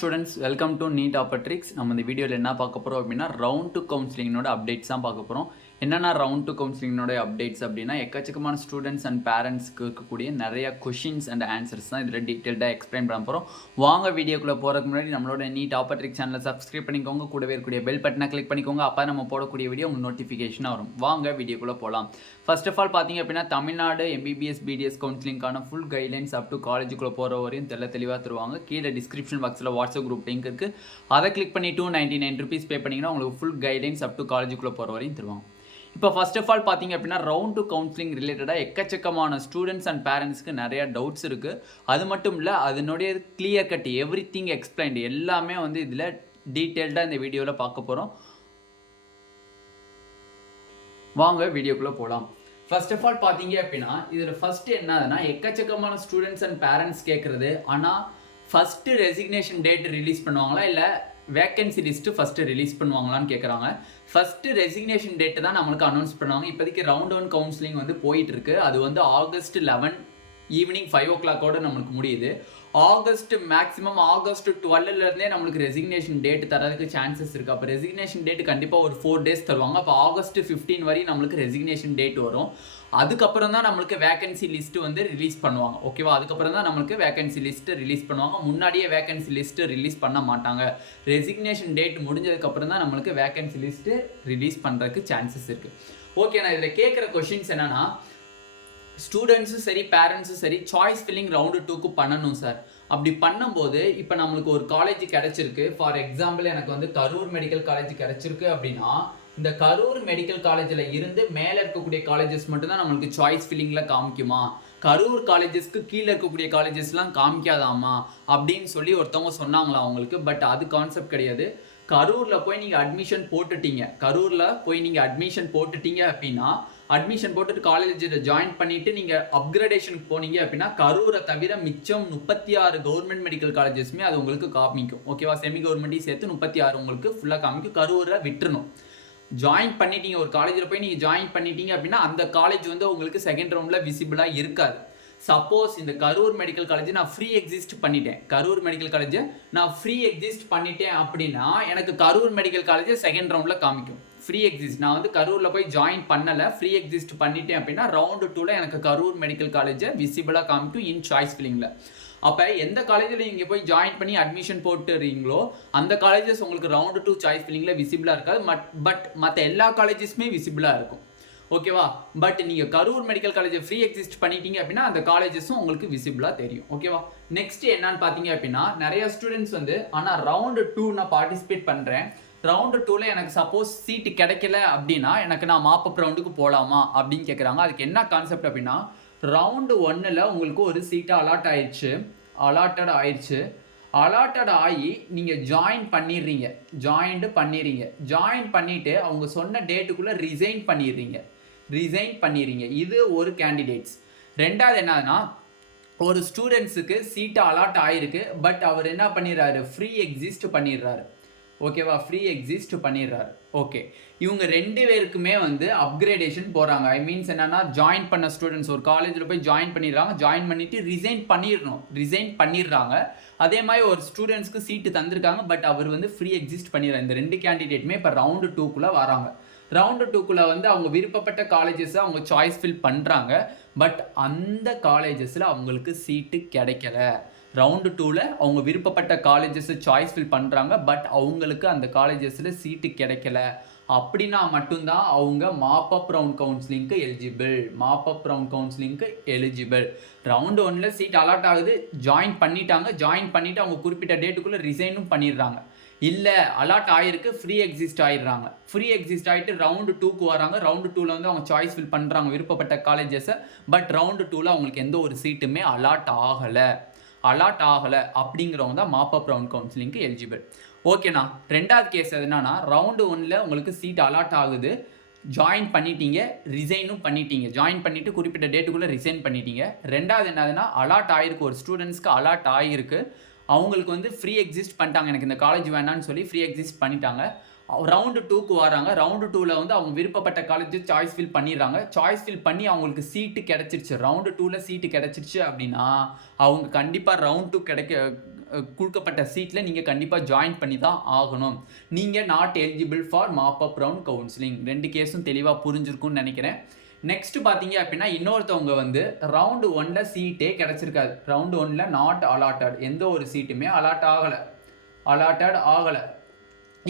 students, welcome to Neet Tricks. நம்ம இந்த வீடியோல என்ன பார்க்க போறோம் அப்படினா ரவுண்ட் 2 கவுன்சிலிங்கோட அப்டேட்ஸ் தான் பார்க்க போறோம். என்னன்னா ரவுண்ட் 2 கவுன்சிலிங்கோட அப்டேட்ஸ் அப்படினா எக்கச்சக்கமான ஸ்டூடண்ட்ஸ் அண்ட் பேரண்ட்ஸ்க்கு இருக்கக்கூடிய நிறைய क्वेश्चंस அண்ட் ஆன்சர்ஸ் தான் இதல டீடைலா எக்ஸ்பிளைன் பண்ண போறோம். வாங்க வீடியோக்குள்ள போறதுக்கு முன்னாடி நம்மளோட Neet Tricks சேனலை சப்ஸ்கிரைப் பண்ணிக்கோங்க. கூடவே இருக்கக்கூடிய பெல் பட்டனை கிளிக் பண்ணிக்கோங்க. அப்ப நம்ம போடக்கூடிய வீடியோ உங்களுக்கு நோட்டிஃபிகேஷனா வரும். வாங்க வீடியோக்குள்ள போலாம். First of all பாத்தீங்க அப்படினா Tamil Nadu MBBS BDS கவுன்சிலிங்கான full guidelines up to காலேஜுக்குள்ள போற வரையும் தெளிவா தருவாங்க. கீழ டிஸ்கிரிப்ஷன் பாக்ஸ்ல வாட்ஸ்அப் குரூப் லிங்க் இருக்கு. அதை கிளிக் பண்ணி 299 rupees பே பண்ணீங்கன்னா உங்களுக்கு full guidelines up to காலேஜுக்குள்ள போற வரையும் தருவாங்க. இப்போ ஃபர்ஸ்ட் ஆஃப் ஆல் பார்த்தீங்க அப்படின்னா ரவுண்ட் 2 கவுன்சிலிங் ரிலேட்டடாக எக்கச்சக்கமான ஸ்டூடெண்ட்ஸ் அண்ட் பேரண்ட்ஸ்க்கு நிறையா டவுட்ஸ் இருக்குது. அது மட்டும் இல்லை அதனுடைய clear cut every thing explained எல்லாமே வந்து இதில் டீட்டெயில்டாக இந்த வீடியோவில் பார்க்க போகிறோம். வாங்க வீடியோக்குள்ளே போகலாம். ஃபர்ஸ்ட் ஆஃப் ஆல் பார்த்தீங்க அப்படின்னா இதில் ஃபஸ்ட்டு என்னதுன்னா எக்கச்சக்கமான ஸ்டூடெண்ட்ஸ் அண்ட் பேரண்ட்ஸ் கேட்குறது, ஆனால் ஃபஸ்ட்டு ரெசிக்னேஷன் டேட் ரிலீஸ் பண்ணுவாங்களா இல்லை வேக்கன்சி லிஸ்ட்டு ஃபஸ்ட்டு ரிலீஸ் பண்ணுவாங்களான்னு கேட்குறாங்க. ஃபஸ்ட்டு ரெசிக்னேஷன் டேட்டு தான் நம்மளுக்கு அனௌன்ஸ் பண்ணுவாங்க. இப்போதைக்கு ரவுண்ட் 1 கவுன்சிலிங் வந்து போயிட்டுருக்கு. அது வந்து August 11 ஈவினிங் 5 o'clock நம்மளுக்கு முடியுது. மேக்ஸிமம் ஆகஸ்ட் 12லேருந்தே நம்மளுக்கு ரெசிக்னேஷன் டேட் தரதுக்கு சான்சஸ் இருக்குது. அப்போ ரெசிக்னேஷன் டேட் கண்டிப்பாக ஒரு 4 days தருவாங்க. அப்போ August 15 வரையும் நம்மளுக்கு ரெசிக்னேஷன் டேட் வரும். அதுக்கப்புறம் தான் நம்மளுக்கு வேகன்சி லிஸ்ட்டு வந்து ரிலீஸ் பண்ணுவாங்க. ஓகேவா, அதுக்கப்புறம் தான் நம்மளுக்கு வேகன்சி லிஸ்ட்டு ரிலீஸ் பண்ணுவாங்க. முன்னாடியே வேகன்சி லிஸ்ட்டு ரிலீஸ் பண்ண மாட்டாங்க. ரெசிக்னேஷன் டேட் முடிஞ்சதுக்கப்புறம் தான் நம்மளுக்கு வேகன்சி லிஸ்ட்டு ரிலீஸ் பண்ணுறதுக்கு சான்சஸ் இருக்குது. ஓகே, நான் இதில் கேட்குற கொஷின்ஸ் என்னென்னா, ஸ்டூடெண்ட்ஸும் சரி பேரண்ட்ஸும் சரி சாய்ஸ் ஃபில்லிங் ரவுண்டு 2க்கு பண்ணணும் சார். அப்படி பண்ணும்போது இப்போ நம்மளுக்கு ஒரு காலேஜ் கிடச்சிருக்கு. ஃபார் எக்ஸாம்பிள் எனக்கு வந்து கரூர் மெடிக்கல் காலேஜ் கிடச்சிருக்கு அப்படின்னா இந்த கரூர் மெடிக்கல் காலேஜில் இருந்து மேலே இருக்கக்கூடிய காலேஜஸ் மட்டும்தான் நம்மளுக்கு சாய்ஸ் ஃபில்லிங்கில் காமிக்குமா, கரூர் காலேஜஸ்க்கு கீழே இருக்கக்கூடிய காலேஜஸ்லாம் காமிக்காதாமா அப்படின்னு சொல்லி ஒருத்தவங்க சொன்னாங்களா அவங்களுக்கு. பட் அது கான்செப்ட் கிடையாது. கரூரில் போய் நீங்கள் அட்மிஷன் போட்டுட்டீங்க அப்படின்னா அட்மிஷன் போட்டுட்டு காலேஜில் ஜாயின் பண்ணிவிட்டு நீங்கள் அப்கிரேடேஷனுக்கு போனீங்க அப்படின்னா கரூரை தவிர மிச்சம் 36 கவர்மெண்ட் மெடிக்கல் காலேஜஸ்மே அது உங்களுக்கு காமிக்கும். ஓகேவா, செமி கவர்மெண்ட்டையும் சேர்த்து 36 உங்களுக்கு ஃபுல்லாக காமிக்கும். கரூரை விட்டுறணும். ஜாயின் பண்ணிட்டீங்க, ஒரு காலேஜில் போய் நீங்கள் ஜாயின் பண்ணிட்டீங்க அப்படின்னா அந்த காலேஜ் வந்து உங்களுக்கு செகண்ட் ரவுண்டில் விசிபிளாக இருக்காது. சப்போஸ் இந்த கரூர் மெடிக்கல் காலேஜ் நான் ஃப்ரீ எக்ஸிஸ்ட் பண்ணிட்டேன் அப்படின்னா எனக்கு கரூர் மெடிக்கல் காலேஜ் செகண்ட் ரவுண்டில் காமிக்கும். ஃப்ரீ எக்ஸிஸ்ட் நான் வந்து கரூரில் போய் ஜாயின் பண்ணலை, ஃப்ரீ எக்ஸிஸ்ட் பண்ணிட்டேன் அப்படின்னா ரவுண்டு 2ல் எனக்கு கரூர் மெடிக்கல் காலேஜை விசிபிளாக காமிக்கும் இன் சாய்ஸ் ஃபில்லிங்கில். அப்போ எந்த காலேஜில் நீங்கள் போய் ஜாயின் பண்ணி அட்மிஷன் போட்டுறீங்களோ அந்த காலேஜஸ் உங்களுக்கு ரவுண்டு 2 சாய்ஸ் ஃபில்லிங்கில் விசிபிளாக இருக்காது. பட் மற்ற எல்லா காலேஜஸுமே விசிபிளாக இருக்கும். ஓகேவா, பட் நீங்கள் கரூர் மெடிக்கல் காலேஜை ஃப்ரீ எக்ஸிஸ்ட் பண்ணிட்டீங்க அப்படின்னா அந்த காலேஜஸும் உங்களுக்கு விசிபிளாக தெரியும். ஓகேவா, நெக்ஸ்ட் என்னன்னு பார்த்தீங்க அப்படின்னா நிறைய ஸ்டூடெண்ட்ஸ் வந்து ஆனால் ரவுண்டு 2 நான் பார்ட்டிசிபேட் பண்ணுறேன், ரவுண்டு 2ல் எனக்கு சப்போஸ் சீட்டு கிடைக்கல அப்படின்னா எனக்கு நான் மாப்பப் ரவுண்டுக்கு போகலாமா அப்படின்னு கேட்குறாங்க. அதுக்கு என்ன கான்செப்ட் அப்படின்னா ரவுண்டு 1ல் உங்களுக்கு ஒரு சீட்டை அலாட்டட் ஆகி நீங்கள் ஜாயின் பண்ணிட்டு அவங்க சொன்ன டேட்டுக்குள்ளே ரிசைன் பண்ணிடுறீங்க. இது ஒரு கேண்டிடேட்ஸ். ரெண்டாவது என்னதுன்னா ஒரு ஸ்டூடெண்ட்ஸுக்கு சீட்டை அலாட் ஆகிருக்கு, பட் அவர் என்ன பண்ணிடுறாரு, ஃப்ரீ எக்ஸிஸ்ட் பண்ணிடுறாரு. ஓகேவா, ஃப்ரீ எக்ஸிஸ்ட் பண்ணிடுறாரு. ஓகே, இவங்க 2 பேருக்குமே வந்து அப்கிரேடேஷன் போகிறாங்க. ஐ மீன்ஸ் என்னன்னா ஜாயின் பண்ண ஸ்டூடெண்ட்ஸ் ஒரு காலேஜில் போய் ஜாயின் பண்ணிட்டு ரிசைன் பண்ணிடுறாங்க. அதே மாதிரி ஒரு ஸ்டூடெண்ட்ஸ்க்கு சீட்டு தந்திருக்காங்க, பட் அவர் வந்து ஃப்ரீ எக்ஸிஸ்ட் பண்ணிடுறாங்க. இந்த 2 கேண்டிடேட்டுமே இப்போ ரவுண்டு 2க்குள்ளே வராங்க. ரவுண்டு 2க்குள்ளே வந்து அவங்க விருப்பப்பட்ட காலேஜஸை அவங்க சாய்ஸ் ஃபில் பண்ணுறாங்க, பட் அந்த காலேஜஸில் அவங்களுக்கு சீட்டு கிடைக்கல. ரவுண்டு 2ல் அவங்க விருப்பப்பட்ட காலேஜஸை சாய்ஸ் ஃபில் பண்ணுறாங்க, பட் அவங்களுக்கு அந்த காலேஜஸில் சீட்டு கிடைக்கல. அப்படின்னா மட்டும்தான் அவங்க மாப்பப் ரவுண்ட் கவுன்சிலிங்க்கு எலிஜிபிள். ரவுண்டு 1ல் சீட் அலாட் ஆகுது, ஜாயின் பண்ணிவிட்டு அவங்க குறிப்பிட்ட டேட்டுக்குள்ளே ரிசைனும் பண்ணிடுறாங்க. இல்லை அலாட் ஆகிருக்கு, ஃப்ரீ எக்ஸிஸ்ட் ஆகிட்டு ரவுண்டு 2க்கு வராங்க. ரவுண்டு 2ல் வந்து அவங்க சாய்ஸ் ஃபில் பண்ணுறாங்க விருப்பப்பட்ட காலேஜஸை, பட் ரவுண்டு 2ல் அவங்களுக்கு எந்த ஒரு சீட்டுமே அலாட் ஆகலை அப்படிங்கிறவங்க தான் மாப்பப் ரவுண்ட் கவுன்சிலிங்க்கு எலிஜிபிள். ஓகேண்ணா, ரெண்டாவது கேஸ் என்னன்னா ரவுண்டு 1ல் உங்களுக்கு சீட் அலாட் ஆகுது, ஜாயின் பண்ணிட்டு குறிப்பிட்ட டேட்டுக்குள்ளே ரிசைன் பண்ணிட்டீங்க. ரெண்டாவது என்னதுன்னா அலாட் ஆகிருக்கு, ஒரு ஸ்டூடெண்ட்ஸ்க்கு அலாட் ஆகிருக்கு, அவங்களுக்கு வந்து ஃப்ரீ எக்ஸிஸ்ட் பண்ணிட்டாங்க, எனக்கு இந்த காலேஜ் வேணான்னு சொல்லி ஃப்ரீ எக்ஸிஸ்ட் பண்ணிட்டாங்க. ரவுண்டு 2க்கு வராங்க. ரவுண்டு 2ல் வந்து அவங்க விருப்பப்பட்ட காலேஜ் சாய்ஸ் ஃபில் பண்ணிடுறாங்க. சாய்ஸ் ஃபில் பண்ணி அவங்களுக்கு சீட்டு கிடச்சிருச்சு. ரவுண்டு 2ல் சீட்டு கிடச்சிருச்சு அப்படின்னா அவங்க கண்டிப்பாக கொடுக்கப்பட்ட சீட்டில் நீங்கள் கண்டிப்பாக ஜாயின் பண்ணி தான் ஆகணும். நீங்கள் not eligible for mop up round counselling. 2 கேஸும் தெளிவாக புரிஞ்சிருக்கும்னு நினைக்கிறேன். நெக்ஸ்ட் பார்த்தீங்க அப்படின்னா இன்னொருத்தவங்க வந்து ரவுண்டு 1ல் சீட்டே கிடச்சிருக்காது. ரவுண்டு 1ல் நாட் அலாட்டட், எந்த ஒரு சீட்டுமே அலாட்டட் ஆகலை.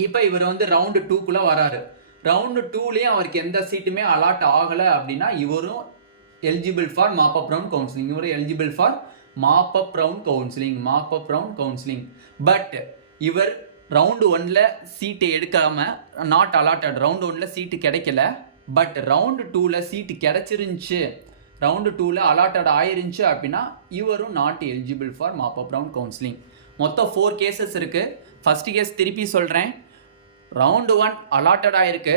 இப்போ இவர் வந்து ரவுண்டு 2க்குள்ளே வராரு. ரவுண்டு 2லேயும் அவருக்கு எந்த சீட்டுமே அலாட் ஆகலை அப்படின்னா இவரும் eligible for mop up round counselling. இவரும் eligible for mop up round counselling. But இவர் ரவுண்டு 1ல் சீட்டை எடுக்காமல் நாட் அலாட்டட், ரவுண்டு 1ல் சீட்டு கிடைக்கல. பட் ரவுண்டு 2ல் சீட்டு கிடச்சிருந்துச்சு, ரவுண்டு 2ல் அலாட்டட் ஆயிருந்துச்சு அப்படின்னா இவரும் not eligible for mop up round counselling. மொத்தம் 4 கேசஸ் இருக்குது. ஃபஸ்ட்டு கேஸ் திருப்பி சொல்கிறேன். ரவுண்டு 1 அலாட்டட் ஆகிருக்கு,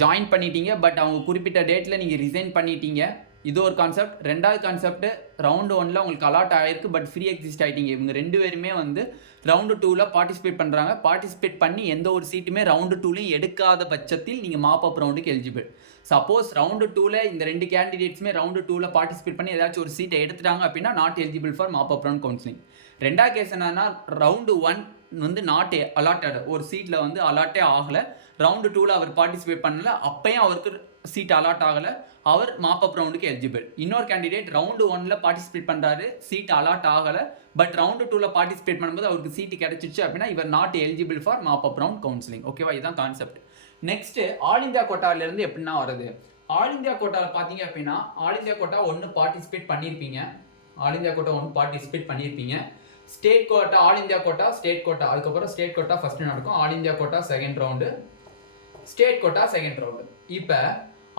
ஜாயின் பண்ணிட்டீங்க. பட் அவங்க குறிப்பிட்ட டேட்டில் நீங்கள் ரிசைன் பண்ணிட்டீங்க. இது ஒரு கான்செப்ட். ரெண்டாவது கான்செப்ட், ரவுண்டு 1ல் உங்களுக்கு அலாட் ஆகிருக்கு பட் ஃப்ரீ எக்ஸிஸ்ட் ஆகிட்டீங்க. இவங்க 2 பேருமே வந்து ரவுண்டு 2ல் பார்ட்டிசிபேட் பண்ணுறாங்க. பார்ட்டிசிபேட் பண்ணி எந்த ஒரு சீட்டுமே ரவுண்டு 2லையும் எடுக்காத பட்சத்தில் நீங்கள் மாப் அப் ரவுண்டுக்கு எலிஜிபிள். சப்போஸ் ரவுண்டு 2ல் இந்த 2 கேண்டிடேட்ஸுமே ரவுண்டு 2ல் பார்ட்டிசிபேட் பண்ணி ஏதாச்சும் ஒரு சீட்டை எடுத்துட்டாங்க அப்படின்னா not eligible for mop up round counselling. ரெண்டாவது கேஸ் என்னன்னா, ரவுண்டு 1 வந்து நாட் அலாட்டட், ஒரு சீட்டில் வந்து அலாட்டே ஆகலை. ரவுண்டு 2ல் அவர் பார்ட்டிசிபேட் பண்ணல, அப்பையும் அவருக்கு சீட் அலாட் ஆகலை, அவர் மாப் அப் ரவுண்டுக்கு எலிஜிபிள். இன்னொரு கேண்டிடேட் ரவுண்டு 1ல் பார்ட்டிசிபேட் பண்ணுறாரு, சீட் அலாட் ஆகலை. பட் ரவுண்டு 2ல் பார்ட்டிசிபேட் பண்ணும்போது அவருக்கு சீட்டு கிடைச்சிச்சு அப்படின்னா இவர் not eligible for mop up round கவுன்சிலிங். ஓகேவா, இதுதான் கான்செப்ட். நெக்ஸ்ட், ஆல் இந்தியா கோட்டாவிலேருந்து எப்படின்னா வருது. ஆல் இந்தியா கோட்டாவில் பார்த்தீங்க அப்படின்னா ஆல் இந்தியா கோட்டா 1 பார்ட்டிசிபேட் பண்ணியிருப்பீங்க. State quota, all India quota, state quota, அதுக்கப்புறம் ஸ்டேட் கோட்டா ஃபர்ஸ்ட் நடக்கும். All India quota second round, state quota second round. இப்போ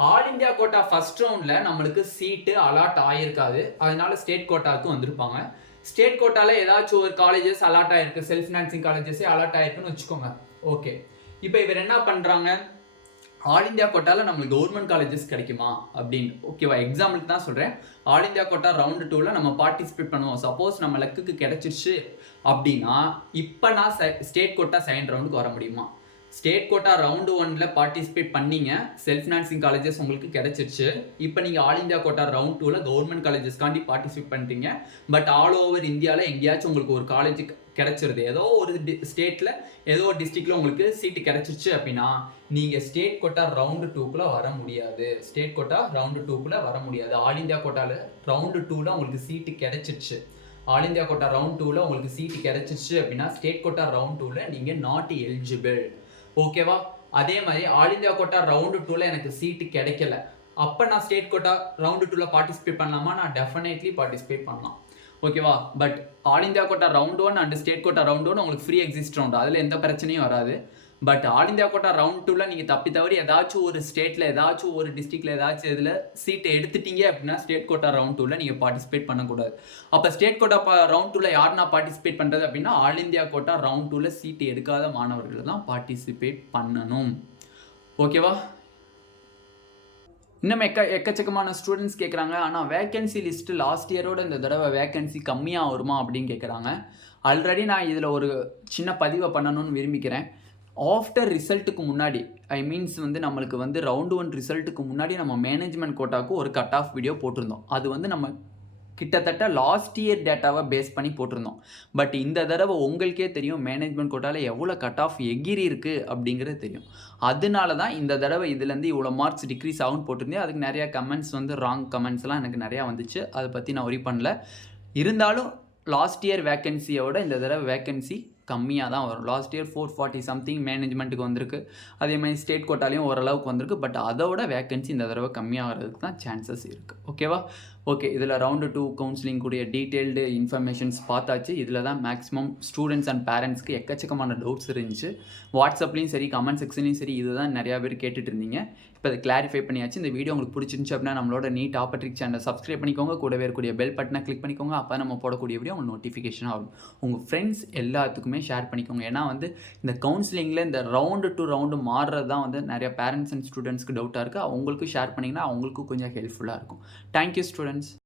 ஆல் இந்தியா கோட்டா ஃபர்ஸ்ட் ரவுண்டில் நம்மளுக்கு சீட்டு அலாட் ஆகிருக்காது, அதனால ஸ்டேட் கோட்டாவுக்கு வந்திருப்பாங்க. ஸ்டேட் கோட்டாவில் ஏதாச்சும் ஒரு காலேஜஸ் அலாட் ஆகிருக்கு, செல்ஃப் ஃபினான்சிங் காலேஜஸே அலாட் ஆகிருக்குன்னு வச்சுக்கோங்க. ஓகே, இப்போ இவர் என்ன பண்ணுறாங்க, ஆல் இந்தியா கோட்டாவில் நம்மளுக்கு கவர்மெண்ட் காலேஜஸ் கிடைக்குமா அப்படின்னு. ஓகேவா, எக்ஸாம்பிளுக்கு தான் சொல்கிறேன். ஆல் இந்தியா கோட்டா ரவுண்டு 2ல் நம்ம பார்ட்டிசிபேட் பண்ணுவோம். சப்போஸ் நம்ம லக்குக்கு கிடைச்சிருச்சு அப்படின்னா இப்போ நான் ஸ்டேட் கோட்டா செகண்ட் ரவுண்டுக்கு வர முடியுமா? ஸ்டேட் கோட்டா ரவுண்டு 1ல் பார்ட்டிசிபேட் பண்ணீங்க, செல்ஃப் ஃபினான்சிங் காலேஜஸ் உங்களுக்கு கிடைச்சிருச்சு. இப்போ நீங்கள் ஆல் இந்தியா கோட்டா ரவுண்ட் 2ல் கவர்மெண்ட் காலேஜஸ்காண்டி பார்ட்டிசிபேட் பண்ணிட்டீங்க. பட் ஆல் ஓவர் இந்தியாவில் எங்கேயாச்சும் உங்களுக்கு ஒரு காலேஜ் கிடைச்சிருது, ஏதோ ஒரு ஸ்டேட்டில் ஏதோ ஒரு டிஸ்ட்ரிக்டில் உங்களுக்கு சீட்டு கிடைச்சிருச்சு அப்படின்னா நீங்கள் ஸ்டேட் கோட்டா ரவுண்டு 2க்குள்ளே வர முடியாது. ஆல் இந்தியா கோட்டாவில் ரவுண்டு 2ல் உங்களுக்கு சீட்டு கிடைச்சிருச்சு. ஆல் இந்தியா கோட்டா ரவுண்ட் 2ல் உங்களுக்கு சீட்டு கிடைச்சிருச்சு அப்படின்னா ஸ்டேட் கோட்டா ரவுண்ட் 2ல் நீங்கள் நாட் எலிஜிபிள். ஓகேவா, அதே மாதிரி ஆல் இந்தியா கோட்டா ரவுண்டு 2ல் எனக்கு சீட்டு கிடைக்கல, அப்போ நான் ஸ்டேட் கோட்டா ரவுண்டு 2ல் பார்ட்டிசிபேட் பண்ணலாமா? நான் டெஃபினெட்லி பார்ட்டிசிபேட் பண்ணலாம். ஓகேவா, but all India quota round 1 and state quota round 1 உங்களுக்கு ஃப்ரீ எக்ஸிஸ்ட் ரவுண்டு, அதில் எந்த பிரச்சனையும் வராது. But all India quota round 2ல் நீங்கள் தப்பி தவறி ஏதாச்சும் ஒரு ஸ்டேட்டில் ஏதாச்சும் ஒரு டிஸ்ட்ரிக்டில் ஏதாச்சும் இதில் சீட்டை எடுத்துட்டீங்க அப்படின்னா ஸ்டேட் கோட்டா ரவுண்ட் 2ல் நீங்கள் பார்ட்டிசிபேட் பண்ணக்கூடாது. அப்போ ஸ்டேட் கோட்டா ரவுண்ட் 2ல் யாருன்னா பார்ட்டிசிபேட் பண்ணுறது அப்படின்னா ஆல் இந்தியா கோட்டா ரவுண்ட் 2ல் சீட்டு எடுக்காத மாணவர்கள் தான் பார்ட்டிசிபேட் பண்ணணும். ஓகேவா, இன்னும் எக்கச்சக்கமான ஸ்டூடெண்ட்ஸ் கேட்குறாங்க, ஆனால் வேக்கன்சி லிஸ்ட்டு லாஸ்ட் இயரோட இந்த தடவை வேக்கன்சி கம்மியாக வருமா அப்படின்னு கேட்குறாங்க. ஆல்ரெடி நான் இதில் ஒரு சின்ன பதிவை பண்ணணும்னு விரும்பிக்கிறேன். ஆஃப்டர் ரிசல்ட்டுக்கு முன்னாடி, ஐ மீன்ஸ் வந்து நம்மளுக்கு வந்து ரவுண்டு 1 ரிசல்ட்டுக்கு முன்னாடி நம்ம மேனேஜ்மெண்ட் கோட்டாவுக்கு ஒரு கட் ஆஃப் வீடியோ போட்டிருந்தோம். அது வந்து நம்ம கிட்டத்தட்ட லாஸ்ட் இயர் டேட்டாவை பேஸ் பண்ணி போட்டிருந்தோம். பட் இந்த தடவை உங்களுக்கே தெரியும் மேனேஜ்மெண்ட் கோட்டாவில் எவ்வளோ கட் ஆஃப் எகிரி இருக்குது அப்படிங்கிறது தெரியும். அதனால தான் இந்த தடவை இதுலேருந்து இவ்வளோ மார்க்ஸ் டிக்ரீஸ் ஆகும்னு போட்டிருந்தேன். அதுக்கு நிறையா கமெண்ட்ஸ் வந்து ராங் கமெண்ட்ஸ்லாம் எனக்கு நிறையா வந்துச்சு, அதை பற்றி நான் ஒரி பண்ணல. இருந்தாலும் லாஸ்ட் இயர் வேக்கன்சியோட இந்த தடவை வேக்கன்சி கம்மியாக தான் வரும். லாஸ்ட் இயர் 440 சம்திங் மேனேஜ்மெண்ட்டுக்கு வந்திருக்கு, அதே மாதிரி ஸ்டேட் கோட்டாலையும் ஓரளவுக்கு வந்திருக்கு. பட் அதோட வேக்கன்சி இந்த தடவை கம்மியாகிறதுக்கு தான் சான்சஸ் இருக்குது. ஓகேவா, ஓகே, இதில் ரவுண்டு 2 கவுன்சிலிங் கூடிய டீட்டெயில்டு இன்ஃபர்மேஷன்ஸ் பார்த்தாச்சு. இதில் தான் மேக்ஸிமம் ஸ்டூடெண்ட்ஸ் அண்ட் பேரண்ட்ஸ்க்கு எக்கச்சக்கமான டவுட்ஸ் இருந்துச்சு. வாட்ஸ்அப்லேயும் சரி, கமெண்ட் செக்ஷன்லையும் சரி, இதுதான் நிறையா பேர் கேட்டுட்டு இருந்தீங்க. இப்போ அதை கிளாரிஃபை பண்ணியாச்சு. இந்த வீடியோ உங்களுக்கு பிடிச்சிருந்துச்சு அப்படின்னா நம்மளோட நீட் ஆப்பர்ட்ரிக் சேனலை சப்ஸ்கிரைப் பண்ணிக்கோங்க, கூடவே இருக்கக்கூடிய பெல் பட்டனை கிளிக் பண்ணிக்கோங்க. அப்போ நம்ம போடக்கூடிய வீடியோ உங்களுக்கு நோட்டிஃபிகேஷன் ஆகும். உங்கள் ஃப்ரெண்ட்ஸ் எல்லாத்துக்குமே ஷேர் பண்ணிக்கோங்க. ஏன்னா வந்து இந்த கவுன்சிலிங்கில் இந்த ரவுண்டு 2 ரவுண்டு மாறுறது தான் வந்து நிறைய பேரண்ட்ஸ் அண்ட் ஸ்டூடெண்ட்ஸ்க்கு டவுட்டாக இருக்குது. அவங்களுக்கும் ஷேர் பண்ணிங்கன்னா அவங்களுக்கும் கொஞ்சம் ஹெல்ப்ஃபுல்லாக இருக்கும். Thank you students.